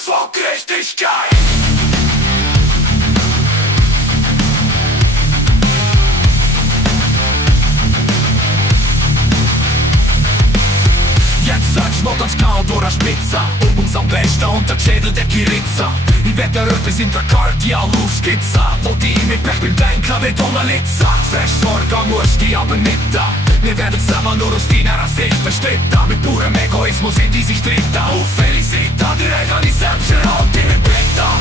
Angst vor Gerechtigkeit. Jetzt sagt Schmott ans Kaut oder Spitzer, uns am besten unter Schädel der Kiritza. Ich werd der Röte sind der Kardial-Rufskizza, wo die mit Pech mit Bänker wie Donnerlitzer. Fresh Sorge musst die aber nicht da. Wir werden zusammen nur aus deiner Sicht verstritten. Mit purem Egoismus in die sich dritten. Auf Felicita, die Regeln ist selbst erhalten in den Blätter.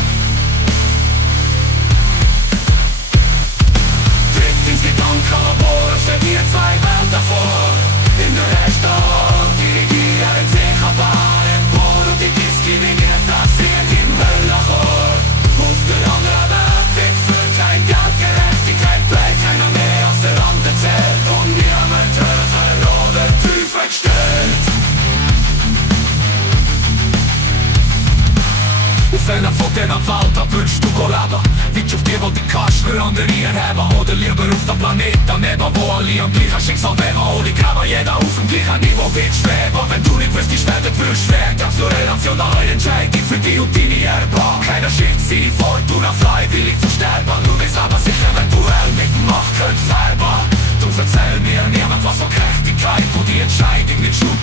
Tritt ins Gedankenlabor, stell dir zwei Welten vor. In der rechten Hand dirigieren sich ein paar empor und die diskriminiert platziert im Höllenchor. Auf der anderen Welt wird für kein Geld Gerechtigkeit, bleibt keiner mehr als der Rand erzählt und niemand höher oder tiefer gestellt. Auf einer von diesen Feldern würdest du leben, willst auf dir, wo die Kasten andere erheben, oder lieber auf dem Planeten daneben, wo alle am gleichen Schicksal leben, ohne Gräber, jeder auf dem gleichen Niveau wird schweben. Wenn du nicht wüsstest, wer das würdest, wäre das nur relationale Entscheidung für dich und deine Erben. Keiner schickt sie vor, du noch freiwillig zu sterben. Du bist aber sicher, wenn du mit Macht könnt färben. Du erzähl mir niemand was von Gerechtigkeit, wo die Entscheidung nicht schlug.